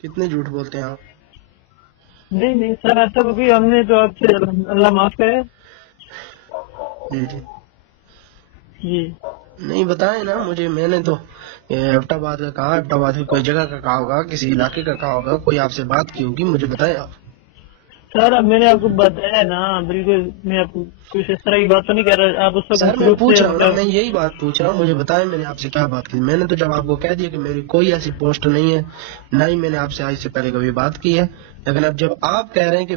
کتنے جھوٹ بولتے ہیں آپ؟ نہیں نہیں سر ایسا تو کوئی ہم نے تو آپ سے اللہ معاف کرے. جی جی جی نہیں بتائیں نا مجھے. میں نے تو ایبٹ آباد کا کہا, ایبٹ آباد کی کوئی جگہ کا کہا ہوگا, کسی علاقے کا کہا ہوگا, کوئی آپ سے بات کی ہوگی, مجھے بتائیں آپ. سر اب میں نے آپ کو بتایا نا بالکل, میں آپ کو کچھ اس طرح کی بات تو نہیں کر رہا. آپ اس وقت سر میں پوچھ رہا ہوں نا, مطلب میں یہی بات پوچھ رہا ہوں, مجھے بتائیں میں نے آپ سے کیا بات کی. میں نے تو جب آپ کو کہہ دیا کہ میری کوئی ایسی پوسٹ نہیں ہے, نہ ہی میں نے آپ سے آج سے پہلے کبھی بات کی ہے, لیکن اب جب آپ کہہ رہے ہیں کہ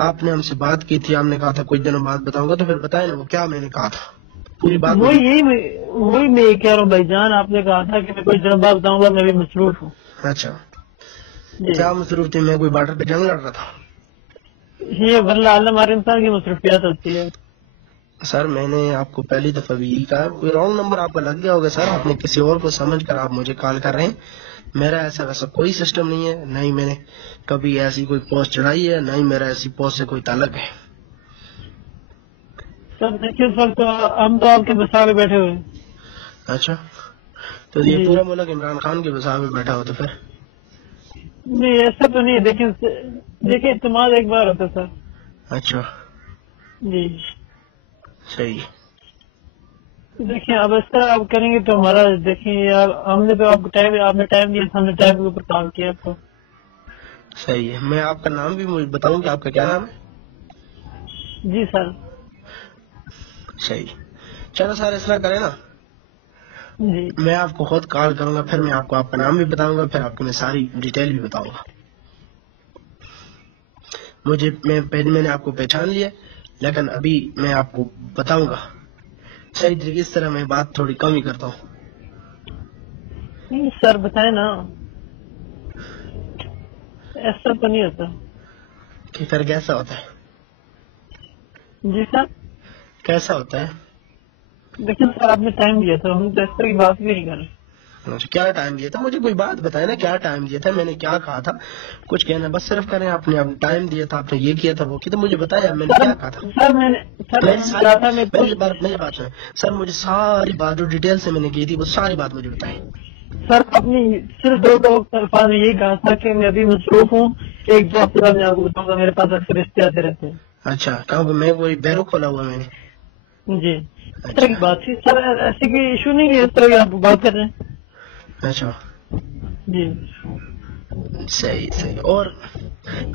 آپ نے ہم سے بات کی تھی, آپ نے کہا تھا کچھ دنوں بعد بتاؤں گا, تو پھر بتائیں نا وہ کیا میں نے کہا تھا, پوری بات. وہی میں کہہ رہا ہوں بھائی جان, آپ نے کہا تھا کہ میں کچھ دنوں بعد بتاؤں گا, میں بھی مصروف ہوں. اچھا کیا مصروف تھی؟ میں کوئی بارڈر پہ جنگ لڑ رہا تھا؟ یہ واللہ اللہ ہمارے انسان کی مصروفیات ہوتی ہے. سر میں نے آپ کو پہلی دفعہ بھی یہی کہا, کوئی رانگ نمبر آپ کا لگ گیا ہوگا سر, آپ نے کسی اور کو سمجھ کر آپ مجھے کال کر رہے ہیں. میرا ایسا ویسا کوئی سسٹم نہیں ہے, نہ ہی میں نے کبھی ایسی کوئی پوسٹ چڑھائی ہے, نہ ہی میرا ایسی پوسٹ سے کوئی تعلق ہے. سر دیکھیے اس وقت ہم تو آپ کے بسا میں بیٹھے ہوئے ہیں. اچھا تو یہ پورا ملک عمران خان کے بسا میں بیٹھا ہو تو پھر؟ نہیں ایسا تو نہیں ہے, دیکھیں اعتماد ایک بار ہوتا ہے سر. اچھا جی صحیح. دیکھیں اب اس طرح آپ کریں گے تو ہمارا, دیکھیں یار ہم نے تو آپ کو ٹائم, آپ نے ٹائم دیا, ہم نے ٹائم کے اوپر کام کیا. تو صحیح ہے. میں آپ کا نام بھی مجھے بتاؤں کہ آپ کا کیا نام ہے؟ جی سر. صحیح. چلو سر اس طرح کریں نا, جی میں آپ کو خود کال کروں گا, پھر میں آپ کو آپ کا نام بھی بتاؤں گا, پھر آپ کو میں ساری ڈیٹیل بھی بتاؤں گا. میں نے آپ کو پہچان لیا, لیکن ابھی میں آپ کو بتاؤں گا صحیح طریقے. اس طرح میں بات تھوڑی کم ہی کرتا ہوں. نہیں سر بتائیں نا, ایسا تو نہیں ہوتا. کہ پھر کیسا ہوتا ہے؟ جی سر کیسا ہوتا ہے؟ دیکھیں سر آپ نے ٹائم دیا تھا, ہم تو اس طرح کی بات بھی نہیں کر رہے. کیا ٹائم دیا تھا؟ مجھے کوئی بات بتائے نا, کیا ٹائم دیا تھا, میں نے کیا کہا تھا, کچھ کہنا بس صرف کریں. آپ نے ٹائم دیا تھا, آپ نے یہ کیا تھا, وہ کیا تھا, مجھے بتایا میں نے کیا کہا تھا. سر میں نے میری بات سنیں سر, مجھے ساری بات جو ڈیٹیل سے میں نے کی تھی وہ ساری بات مجھے بتائیں. سر اپنی صرف دو الفاظ میں یہی کہا تھا کہ میں ابھی مصروف ہوں, ایک دو ہفتے بعد میں آپ کو بتاؤں گا, میرے پاس اکثر رشتے آتے رہتے ہیں. اچھا کہاں میں وہی بیرو کھولا ہوا میں نے. جی اس طرح کی بات تھی سر, ایسی کوئی ایشو نہیں ہے, اس طرح کی آپ بات کر رہے ہیں. اچھا جی صحیح صحیح. اور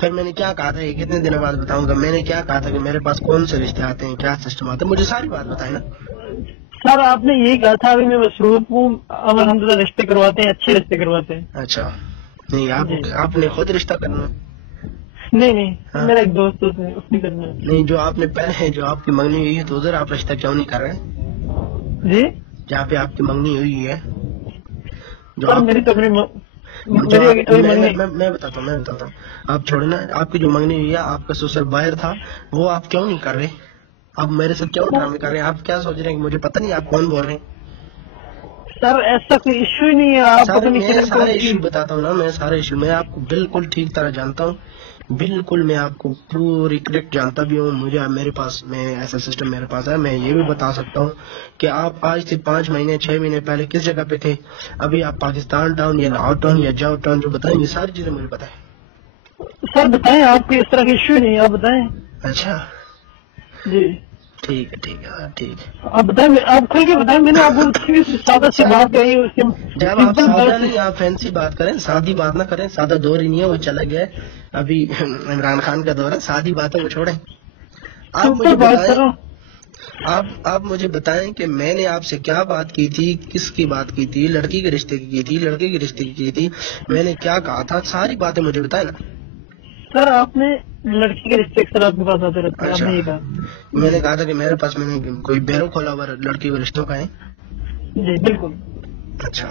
پھر میں نے کیا کہا تھا, یہ کتنے دنوں بعد بتاؤں گا, میں نے کیا کہا تھا کہ میرے پاس کون سے رشتے آتے ہیں, کیا سسٹم آتا ہے, مجھے ساری بات بتائیں نا. سر آپ نے یہی کہا تھا ابھی میں مصروف ہوں, اب الحمدللہ رشتے کرواتے ہیں, اچھے رشتے کرواتے ہیں. اچھا نہیں آپ نے خود رشتہ کرنا ہے؟ نہیں میرا ایک دوست اس نے کرنا ہے. نہیں جو آپ نے پہلے جو آپ کی منگنی ہوئی ہے تو ادھر آپ رشتہ کیوں نہیں کر رہے ہیں؟ جی جہاں پہ آپ کی منگنی ہوئی ہے, جو سر آپ میری تو میں بتاتا ہوں, آپ چھوڑے نا, آپ کی جو منگنی ہوئی ہے, آپ کا سسر باہر تھا, وہ آپ کیوں نہیں کر رہے؟ آپ میرے ساتھ کیوں ڈرامے کر رہے ہیں؟ آپ کیا سوچ رہے ہیں کہ مجھے پتہ نہیں آپ کون بول رہے ہیں؟ سر ایسا کوئی ایشو ہی نہیں ہے. آپ میں سارے ایشو بتاتا ہوں نا, میں سارے ایشو میں آپ کو بالکل ٹھیک طرح جانتا ہوں, بالکل میں آپ کو پوری کریکٹ جانتا بھی ہوں. میرے پاس ایسا سسٹم میرے پاس ہے. میں یہ بھی بتا سکتا ہوں کہ آپ آج سے 5 مہینے 6 مہینے پہلے کس جگہ پہ تھے, ابھی آپ پاکستان ٹاؤن یا لاہور ٹاؤن یا جاؤ ٹاؤن, جو بتائیں یہ ساری چیزیں مجھے پتہ ہے. سر بتائیں, آپ کو اس طرح کی ایشو نہیں, آپ بتائیں. اچھا جی ٹھیک ہے آپ بتائیں, آپ کھل کے بتائیں. میں نے آپ کو سادہ سی بات کہی, جب آپ سادہ نہیں, آپ فینسی بات کریں, سادی بات نہ کریں. سادہ دور ہی نہیں ہے, وہ چلا گیا ہے. ابھی عمران خان کا دور ہے, سادی باتیں وہ چھوڑیں. آپ مجھے بتائیں کہ میں نے آپ سے کیا بات کی تھی, کس کی بات کی تھی, لڑکی کے رشتے کی تھی, لڑکے کے رشتے کی تھی, میں نے کیا کہا تھا, ساری باتیں مجھے بتائیں نا. سر آپ نے لڑکی کے رشتے اکثر آپ کے پاس آتے رہتے ہیں. اچھا میں نے کہا تھا کہ میرے پاس میں نے کوئی بیرو کھولا ہوا لڑکی کے رشتوں کا ہے. جی بالکل. اچھا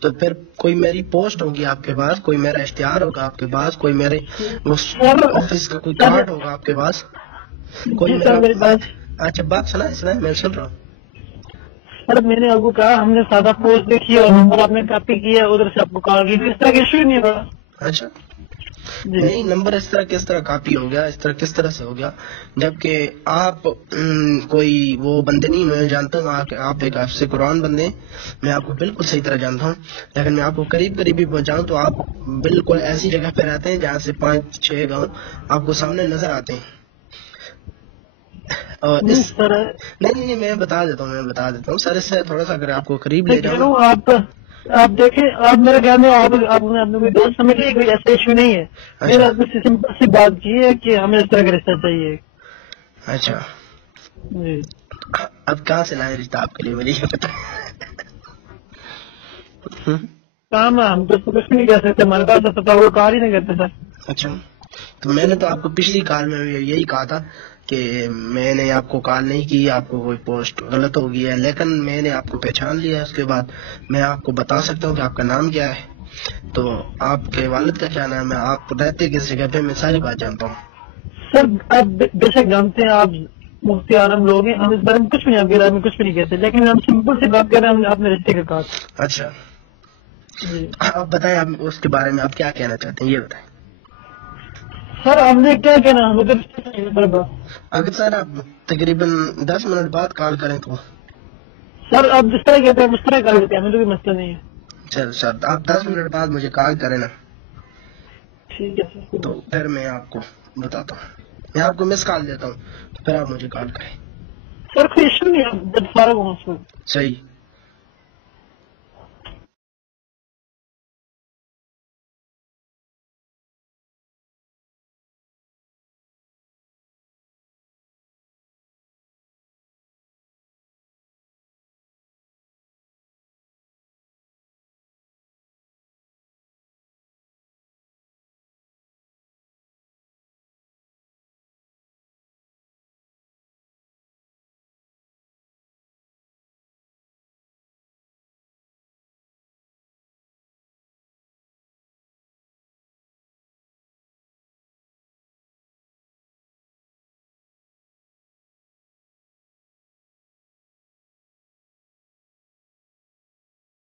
تو پھر کوئی میری پوسٹ ہوگی آپ کے پاس, کوئی میرا اشتہار ہوگا آپ کے پاس, کوئی میرے آفس کا کوئی کارڈ ہوگا آپ کے پاس, کوئی میرا. اچھا بات سنا میں سن رہا ہوں. سر میں نے آپ کو کہا, ہم نے سادہ پوسٹ دیکھی اور نمبر آپ نے کاپی کیا, ادھر سے آپ کو کال کی, اس طرح کا ایشو نہیں ہے. اچھا نہیں نمبر اس طرح کس طرح کاپی ہو گیا, اس طرح کس طرح سے ہو گیا, جبکہ آپ کوئی وہ بندے نہیں, میں جانتا ہوں آپ ایک حافظ قرآن بندے ہیں, میں آپ کو بالکل صحیح طرح جانتا ہوں, لیکن میں آپ کو قریب بھی پہنچاؤں تو آپ بالکل ایسی جگہ پہ رہتے ہیں جہاں سے 5-6 گاؤں آپ کو سامنے نظر آتے ہیں. اور نہیں میں بتا دیتا ہوں سر, اس سے تھوڑا سا اگر آپ کو قریب لے جاؤں. آپ دیکھیں, آپ میرے خیال میں آپ نے اپنے کوئی دوست سمجھ لیے, کوئی ایسا ایشو نہیں ہے. میں نے آپ سے سمپل سی بات کی ہے کہ ہمیں اس طرح کا رشتہ چاہیے. اچھا جی, اب کہاں سے لائے رشتہ آپ کے لیے, مجھے یہ پتا کام ہم تو کچھ بھی نہیں کہہ سکتے, ہمارے پاس پتا وہ کار ہی نہیں کرتے سر. اچھا, تو میں نے تو آپ کو پچھلی کال میں یہی کہا تھا کہ میں نے آپ کو کال نہیں کی, آپ کو کوئی پوسٹ غلط ہو گئی ہے, لیکن میں نے آپ کو پہچان لیا ہے. اس کے بعد میں آپ کو بتا سکتا ہوں کہ آپ کا نام کیا ہے, تو آپ کے والد کا کیا نام ہے, آپ رہتے کس جگہ پہ, میں ساری بات جانتا ہوں. سر آپ بے شک جانتے ہیں, آپ مفتی عالم لوگ ہیں, ہم اس بارے میں کچھ بھی نہیں, آپ کے بارے میں کچھ بھی نہیں کہتے, لیکن ہم سمپل سی بات کر رہے ہیں اپنے رشتے کے ساتھ. اچھا آپ بتائیں, آپ اس کے بارے میں آپ کیا کہنا چاہتے ہیں, یہ بتائیں. سر ہم نے کیا کہنا, ہمیں تو رشتے چاہیے. اگر سر آپ تقریباً 10 منٹ بعد کال کریں تو. سر آپ جس طرح کہتے ہیں اس طرح کر دیتے ہیں, ہمیں تو کوئی مسئلہ نہیں ہے. چل سر, آپ 10 منٹ بعد مجھے کال کریں نا, ٹھیک ہے سر. تو پھر میں آپ کو بتاتا ہوں, میں آپ کو مس کال دیتا ہوں, تو پھر آپ مجھے کال کریں. سر کوئی ایشو نہیں, آپ جب فارغ ہوں اس کو. صحیح.